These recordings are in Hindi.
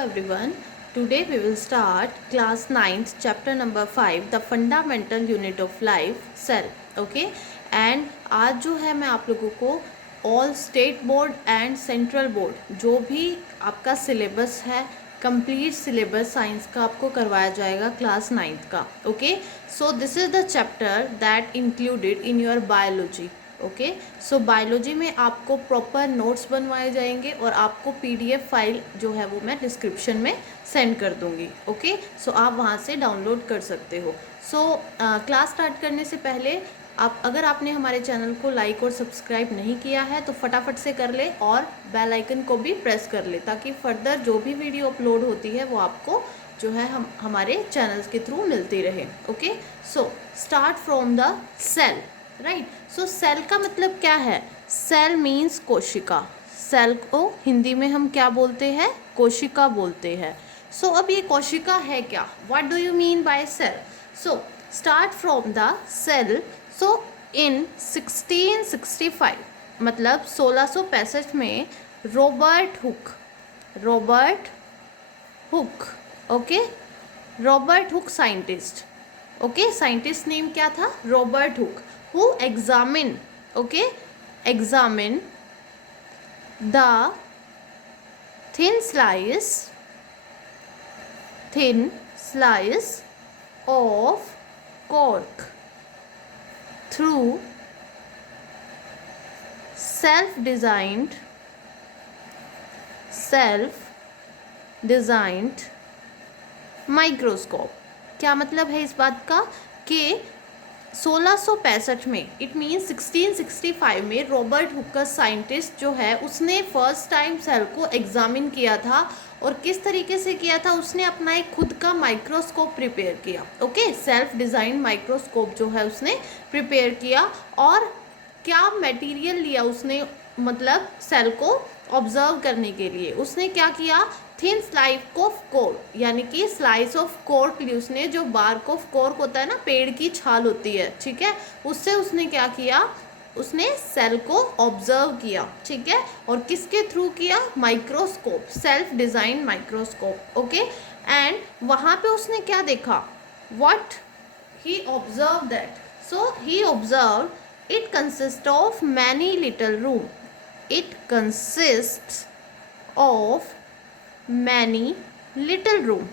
everyone. Today we will start class 9th chapter number 5 the fundamental unit of life cell. Okay, and आज जो है मैं आप लोगों को all state board and central board जो भी आपका सिलेबस है कंप्लीट सिलेबस साइंस का आपको करवाया जाएगा क्लास 9th का. Okay, so this is the chapter that included in your biology. Okay, so biology में आपको प्रॉपर नोट्स बनवाए जाएंगे और आपको पीडीएफ फाइल जो है वो मैं डिस्क्रिप्शन में सेंड कर दूंगी. ओके, सो आप वहाँ से डाउनलोड कर सकते हो. सो क्लास स्टार्ट करने से पहले अगर आपने हमारे चैनल को लाइक और सब्सक्राइब नहीं किया है तो फटाफट से कर ले और बेल आइकन को भी प्रेस कर ले ताकि फर्दर जो भी वीडियो अपलोड होती है वो आपको जो है हमारे चैनल्स के थ्रू मिलती रहे. Okay, so start from the cell. Right, so cell का मतलब क्या है? सेल मीन्स कोशिका. सेल को हिंदी में हम क्या बोलते हैं? कोशिका बोलते हैं. सो अब ये कोशिका है क्या? What do you mean by cell? So start from the cell. So in 1665 मतलब 1665 में Robert Hooke scientist. Okay, scientist name क्या था? Robert Hooke. who examine the thin slice of cork through self-designed microscope. क्या मतलब है इस बात का कि 1665 में, इट मीन्स 1665 में रॉबर्ट हुक साइंटिस्ट जो है उसने फर्स्ट टाइम सेल को एग्जामिन किया था. और किस तरीके से किया था? उसने अपना एक खुद का माइक्रोस्कोप प्रिपेयर किया. ओके, सेल्फ डिज़ाइन माइक्रोस्कोप जो है उसने प्रिपेयर किया. और क्या मटेरियल लिया उसने, मतलब सेल को ऑब्जर्व करने के लिए उसने क्या किया? थिन स्लाइस ऑफ कोर्क, यानी कि स्लाइस ऑफ कोर्क ली उसने. जो बार्क ऑफ कोर्क होता है ना, पेड़ की छाल होती है, ठीक है, उससे उसने क्या किया? उसने सेल को ऑब्जर्व किया. ठीक है, और किसके थ्रू किया? Microscope, self design microscope. Okay, and वहाँ पे उसने क्या देखा? What he observe that. So he observe it consist of many little room. It consists of many little room.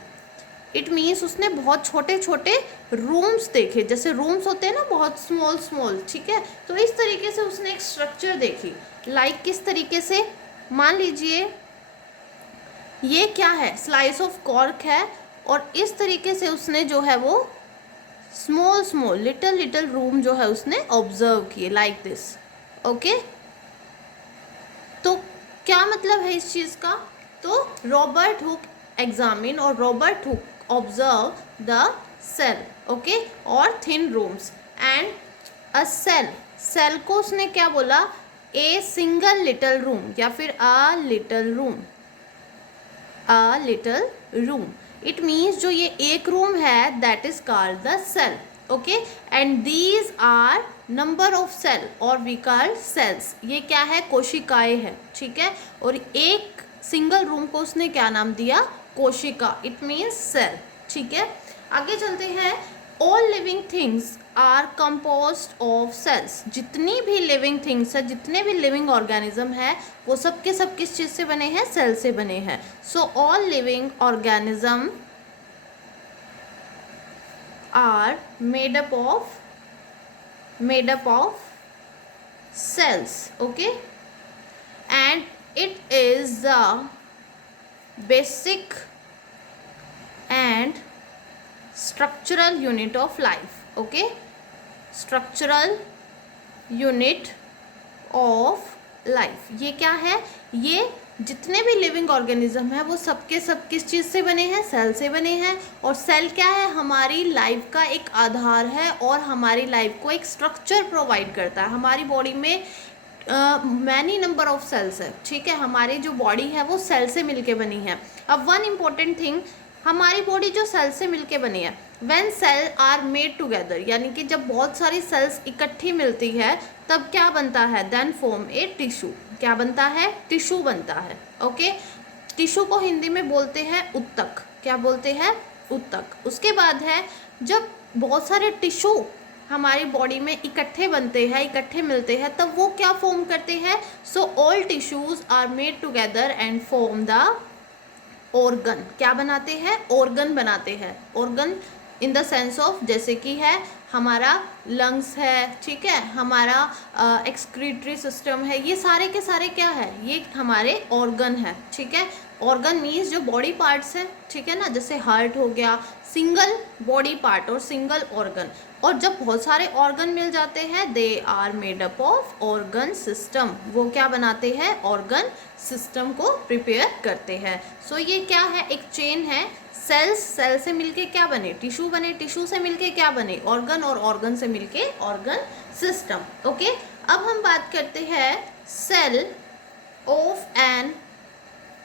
It means उसने बहुत छोटे छोटे रूम्स देखे. जैसे रूम्स होते हैं ना, बहुत स्मॉल. ठीक है, तो इस तरीके से उसने एक स्ट्रक्चर देखी. लाइक किस तरीके से? मान लीजिए ये क्या है? स्लाइस ऑफ कॉर्क है. और इस तरीके से उसने जो है वो स्मॉल लिटिल रूम जो है उसने ऑब्जर्व किए लाइक दिस. ओके, तो क्या मतलब है इस चीज़ का? तो रॉबर्ट हुक एग्जामिन और Robert Hooke observe the cell. Okay, और thin rooms and a cell को उसने क्या बोला? ए सिंगल लिटिल रूम या फिर a little room. It means जो ये एक रूम है that is called the cell. Okay, and these are number of cell और वी कॉल सेल्स. ये क्या है? कोशिकाएं हैं. ठीक है, और एक सिंगल रूम को उसने क्या नाम दिया? कोशिका. It means cell. ठीक है, आगे चलते हैं. All living things are composed of cells. जितनी भी लिविंग थिंग्स है, जितने भी लिविंग ऑर्गेनिज्म है, वो सब के सब किस चीज़ से बने हैं? सेल से बने हैं. So all living organism are made up of cells. Okay, and it is the basic and structural unit of life. Okay, structural unit of life. ये क्या है? ये जितने भी लिविंग ऑर्गेनिज्म है वो सबके सब किस चीज़ से बने हैं? सेल से बने हैं. और सेल क्या है? हमारी लाइफ का एक आधार है और हमारी लाइफ को एक स्ट्रक्चर प्रोवाइड करता है. हमारी बॉडी में मैनी नंबर ऑफ सेल्स है. ठीक है, हमारी जो बॉडी है वो सेल से मिलके बनी है. अब वन इम्पॉर्टेंट थिंग, हमारी बॉडी जो सेल से मिलके बनी है, when cell are made together, यानी कि जब बहुत सारी सेल्स इकट्ठी मिलती है तब क्या बनता है? Then form a tissue. क्या बनता है? टिश्यू बनता है. ओके, टिश्यू को हिंदी में बोलते हैं उत्तक। क्या बोलते हैं? उत्तक। उसके बाद है जब बहुत सारे टिश्यू हमारी बॉडी में इकट्ठे बनते हैं, इकट्ठे मिलते हैं, तब वो क्या फॉर्म करते हैं? So all tissues are made together and form the organ. क्या बनाते हैं? ऑर्गन बनाते हैं। Organ in the sense of जैसे कि है हमारा लंग्स है, ठीक है, हमारा एक्सक्रीटरी सिस्टम है, ये सारे के सारे क्या है? ये हमारे ऑर्गन है, ठीक है। ऑर्गन मीन्स जो बॉडी पार्ट्स हैं, ठीक है ना, जैसे हार्ट हो गया, सिंगल बॉडी पार्ट और सिंगल ऑर्गन। और जब बहुत सारे ऑर्गन मिल जाते हैं, they are made up of organ system. वो क्या बनाते हैं? ऑर्गन सिस्टम को प्रिपेयर करते हैं। सो ये क्या है? एक चेन है। सेल्स, सेल से मिलके क्या बने? टिश्यू बने, टिश्यू से मिलके क्या बने? ऑर्गन, और ऑर्गन से मिलके ऑर्गन सिस्टम। ओके, अब हम बात करते हैं cell of an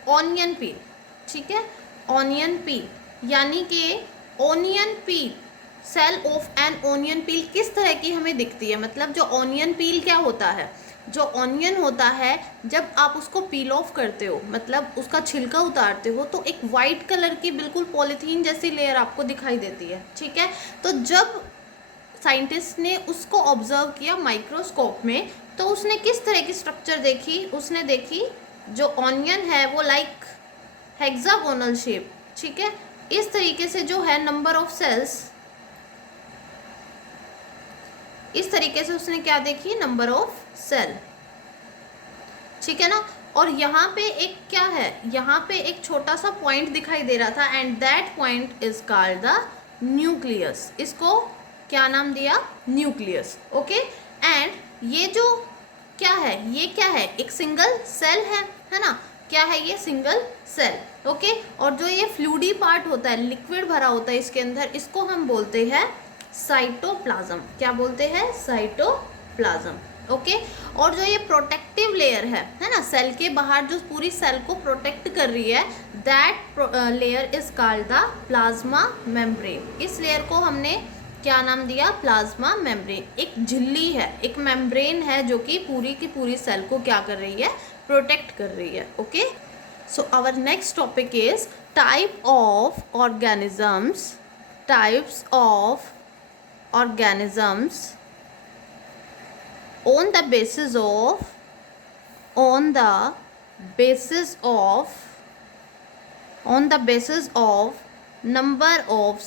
onion peel, ठीक है। ऑनियन पील यानी कि onion peel, cell of an onion peel किस तरह की हमें दिखती है? मतलब जो ऑनियन पील क्या होता है? जो ऑनियन होता है जब आप उसको पील ऑफ करते हो, मतलब उसका छिलका उतारते हो, तो एक वाइट कलर की बिल्कुल पॉलीथीन जैसी लेयर आपको दिखाई देती है, ठीक है। तो जब साइंटिस्ट ने उसको ऑब्जर्व किया माइक्रोस्कोप में, तो उसने किस तरह की स्ट्रक्चर देखी? उसने देखी जो ऑनियन है वो लाइक हेक्सागोनल शेप, ठीक है। इस तरीके से जो है नंबर ऑफ सेल्स, इस तरीके से उसने क्या देखी? नंबर ऑफ सेल, ठीक है ना। और यहाँ पे एक क्या है? यहाँ पे एक छोटा सा पॉइंट दिखाई दे रहा था, and that point is called the nucleus. इसको क्या नाम दिया? न्यूक्लियस। ओके, एंड ये जो क्या है? ये क्या है? एक सिंगल सेल है ना। क्या है ये? Single cell. ओके, और जो ये फ्लूइडी पार्ट होता है, लिक्विड भरा होता है इसके अंदर, इसको हम बोलते हैं साइटोप्लाज्म। क्या बोलते हैं? साइटोप्लाज्म। ओके, और जो ये प्रोटेक्टिव लेयर है ना, सेल के बाहर जो पूरी सेल को प्रोटेक्ट कर रही है, that layer is called the plasma membrane. इस लेयर को हमने क्या नाम दिया? Plasma membrane. एक झिल्ली है, एक मेम्ब्रेन है जो कि पूरी की पूरी सेल को क्या कर रही है? प्रोटेक्ट कर रही है। Okay, so our next topic is type of organisms, types of organisms on the basis of number of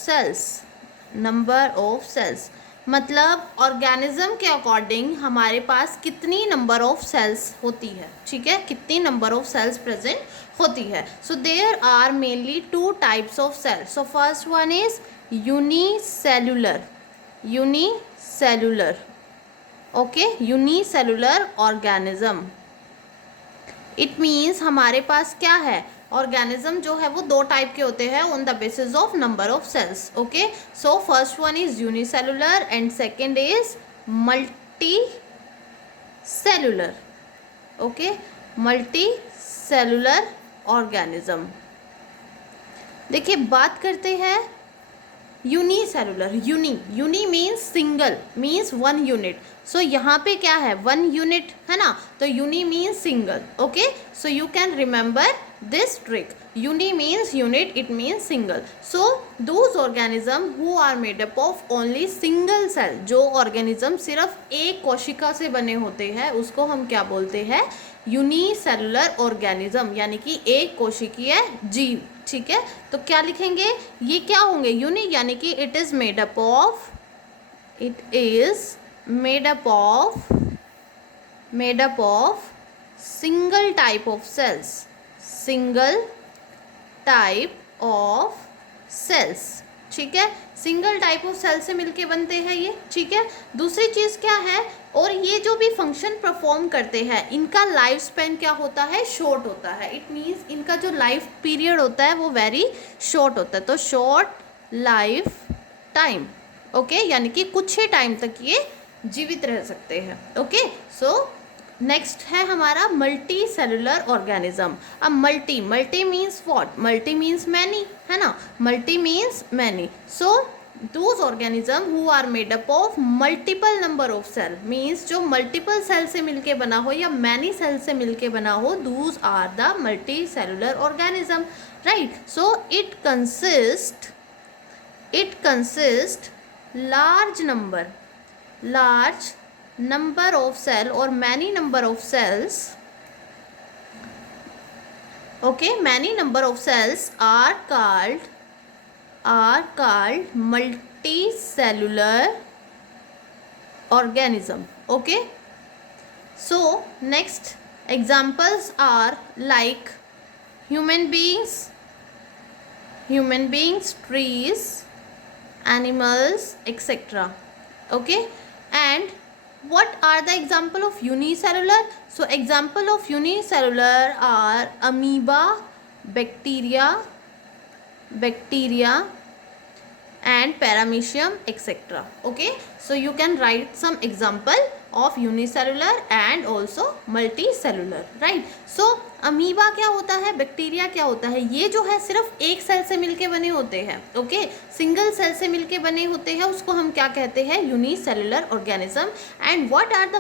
cells। मतलब ऑर्गेनिज्म के अकॉर्डिंग हमारे पास कितनी नंबर ऑफ सेल्स होती है, ठीक है, कितनी नंबर ऑफ सेल्स प्रेजेंट होती है। So there are mainly two types of cells. So first one is unicellular, okay, unicellular organism. It means हमारे पास क्या है? ऑर्गेनिज्म जो है वो दो टाइप के होते हैं on the basis of number of cells. Okay, so first one is unicellular and second is multi cellular. Okay, multi cellular organism. देखिए, बात करते हैं unicellular. Uni means single, means one unit. So यहाँ पे क्या है? वन यूनिट है ना, तो uni means single. Okay, so you can remember this trick. Uni means unit, it means single. So those organism who are made up of only single cell, जो ऑर्गेनिज्म सिर्फ एक कोशिका से बने होते हैं, उसको हम क्या बोलते हैं? यूनिसेलुलर ऑर्गेनिज्म, यानी कि एक कोशिकीय जीव, ठीक है। तो क्या लिखेंगे? ये क्या होंगे? यूनिक, यानी कि it is made up of single type of cells, ठीक है। सिंगल टाइप ऑफ सेल से मिलके बनते हैं ये, ठीक है। दूसरी चीज़ क्या है? और ये जो भी फंक्शन परफॉर्म करते हैं, इनका लाइफ स्पेन क्या होता है? शॉर्ट होता है। इट मीन्स इनका जो लाइफ पीरियड होता है वो वेरी शॉर्ट होता है। तो शॉर्ट लाइफ टाइम, ओके, यानी कि कुछ ही टाइम तक ये जीवित रह सकते हैं। ओके, सो नेक्स्ट है हमारा मल्टी सेलुलर ऑर्गेनिज्म। अब multi means what? Multi means many, है ना, multi means many. So those organism who are made up of multiple number of cell, means जो multiple cell से मिलके बना हो या many cell से मिलके बना हो, those are the multicellular organism, right? So it consists large number of cell or many number of cells. Okay, many number of cells are called multicellular organism. Okay, so next examples are like human beings, trees, animals, etc. Okay, and what are the example of unicellular? So example of unicellular are amoeba, bacteria and paramecium, etc. Okay, so you can write some example of unicellular and also multicellular, right? So amoeba क्या होता है, बैक्टीरिया क्या होता है, ये जो है सिर्फ एक सेल से मिलके बने होते हैं. ओके, सिंगल सेल से मिलके बने होते हैं, उसको हम क्या कहते हैं, unicellular organism. And what are the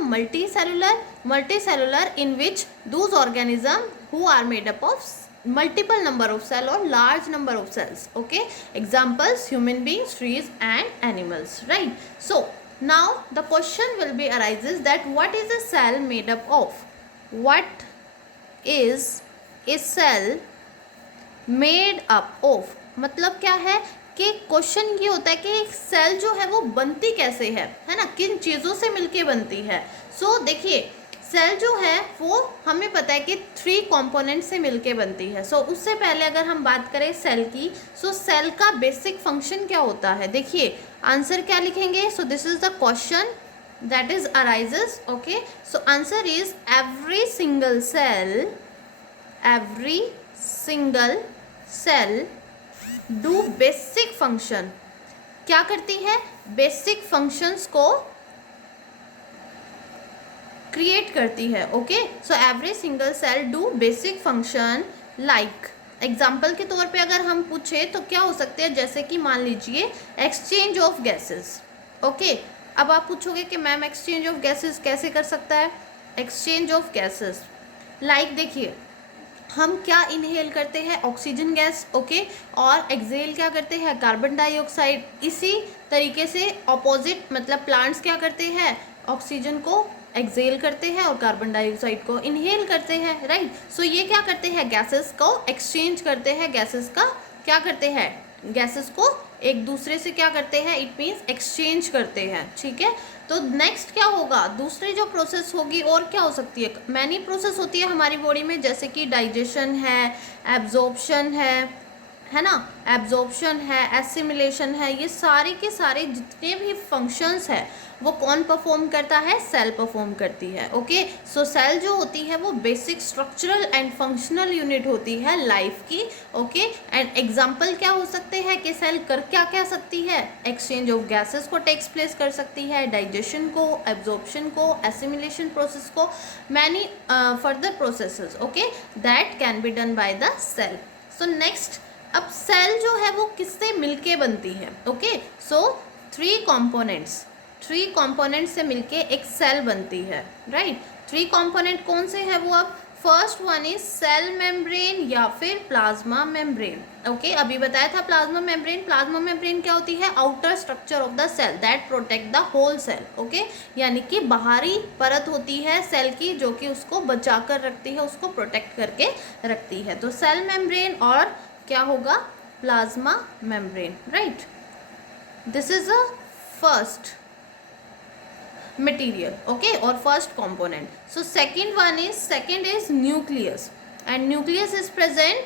multicellular in which those organism who are made up of multiple number of cell or large number of cells. Okay, examples human beings, trees and animals, right? So now the question will be arises that what is a cell made up of? What is a cell made up of? मतलब क्या है कि क्वेश्चन ये होता है कि एक सेल जो है वो बनती कैसे है ना, किन चीज़ों से मिलके बनती है. सो देखिए, सेल जो है वो हमें पता है कि 3 कंपोनेंट से मिलके बनती है. सो उससे पहले अगर हम बात करें सेल की, सो सेल का बेसिक फंक्शन क्या होता है, देखिए आंसर क्या लिखेंगे. So this is the question that is arises. Okay, so answer is every single cell do basic function. क्या करती है, बेसिक फंक्शंस को क्रिएट करती है. Okay, so every single cell do basic function like. Example के तौर पे अगर हम पूछे तो क्या हो सकते हैं, जैसे कि मान लीजिए एक्सचेंज ऑफ गैसेस. ओके, अब आप पूछोगे कि मैम एक्सचेंज ऑफ गैसेस कैसे कर सकता है. एक्सचेंज ऑफ गैसेस लाइक देखिए, हम क्या इनहेल करते हैं, ऑक्सीजन गैस. ओके, और एक्सेल क्या करते हैं, कार्बन डाइऑक्साइड. इसी तरीके से ऑपोजिट, मतलब प्लांट्स क्या करते हैं, ऑक्सीजन को एक्सेल करते हैं और कार्बन डाइऑक्साइड को इनहेल करते हैं, राइट. सो ये क्या करते हैं, गैसेस को एक्सचेंज करते हैं, गैसेस का क्या करते हैं, गैसेस को एक दूसरे से क्या करते हैं, इट मीन्स एक्सचेंज करते हैं. ठीक है, तो नेक्स्ट क्या होगा, दूसरी जो प्रोसेस होगी और क्या हो सकती है, मैनी प्रोसेस होती है हमारी बॉडी में, जैसे कि डाइजेशन है, एब्जॉर्प्शन है ना, एब्जॉर्प्शन है, एसिमिलेशन है. ये सारे के सारे जितने भी फंक्शंस है वो कौन परफॉर्म करता है, सेल परफॉर्म करती है. ओके, सो सेल जो होती है वो basic structural and functional unit होती है लाइफ की. ओके, एंड एग्जांपल क्या हो सकते हैं कि सेल कर क्या क्या सकती है, एक्सचेंज ऑफ गैसेस को टेक्स प्लेस कर सकती है, डाइजेशन को, एब्जॉर्प्शन को, एसिमिलेशन प्रोसेस को, many further processes. Okay, that can be done by the cell. So next, अब सेल जो है वो किससे मिलके बनती है. ओके, सो 3 कंपोनेंट्स से मिलके एक सेल बनती है, राइट. 3 कंपोनेंट कौन से हैं वो, अब first one is cell membrane या फिर प्लाज्मा मेम्ब्रेन. ओके, अभी बताया था प्लाज्मा मेम्ब्रेन क्या होती है, outer structure of the cell that protect the whole cell. Okay, यानी कि बाहरी परत होती है सेल की जो कि उसको बचा कर रखती है, उसको प्रोटेक्ट करके रखती है. तो सेल मेम्ब्रेन और क्या होगा, plasma membrane, right. This is a first material. Okay, और first component. So second is nucleus, and nucleus is present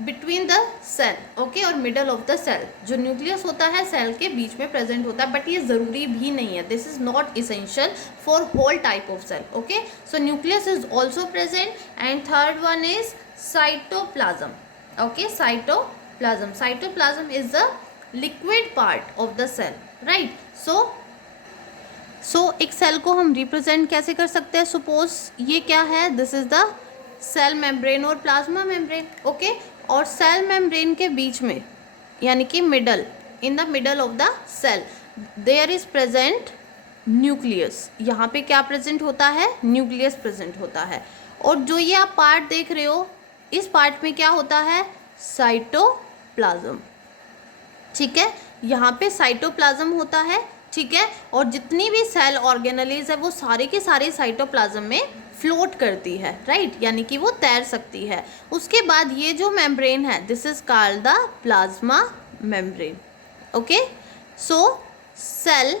between the cell. Okay, और मिडल ऑफ द सेल. जो न्यूक्लियस होता है सेल के बीच में प्रेजेंट होता है, बट ये ज़रूरी भी नहीं है, this is not essential for whole type of cell. Okay, so nucleus is also present. And third one is cytoplasm. Okay, cytoplasm is the liquid part of the cell, right. So एक सेल को हम रिप्रेजेंट कैसे कर सकते हैं, सपोज ये क्या है, this is the cell membrane और प्लाज्मा मेम्ब्रेन. ओके, और सेल मेम्ब्रेन के बीच में यानी कि middle, in the middle of the cell there is present nucleus. यहाँ पे क्या प्रेजेंट होता है? न्यूक्लियस प्रेजेंट होता है। और जो ये आप पार्ट देख रहे हो, इस पार्ट में क्या होता है? साइटोप्लाज्म। ठीक है, यहाँ पे साइटोप्लाज्म होता है। ठीक है, और जितनी भी सेल ऑर्गेनेलीज है वो सारे के सारे साइटोप्लाज्म में फ्लोट करती है, राइट, यानी कि वो तैर सकती है। उसके बाद ये जो मेम्ब्रेन है, this is called the plasma membrane. Okay, so cell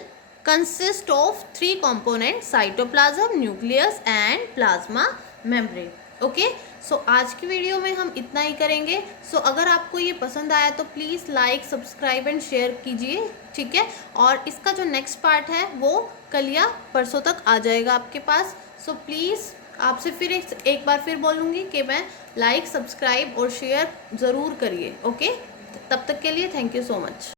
consist of 3 components: cytoplasm, nucleus and plasma membrane. Okay, so आज की वीडियो में हम इतना ही करेंगे। सो अगर आपको ये पसंद आया तो please like, subscribe and share कीजिए। ठीक है, और इसका जो नेक्स्ट पार्ट है वो कल या परसों तक आ जाएगा आपके पास। सो प्लीज़ आपसे फिर एक बार फिर बोलूँगी कि मैं लाइक, सब्सक्राइब और शेयर ज़रूर करिए। ओके, तब तक के लिए थैंक यू सो मच।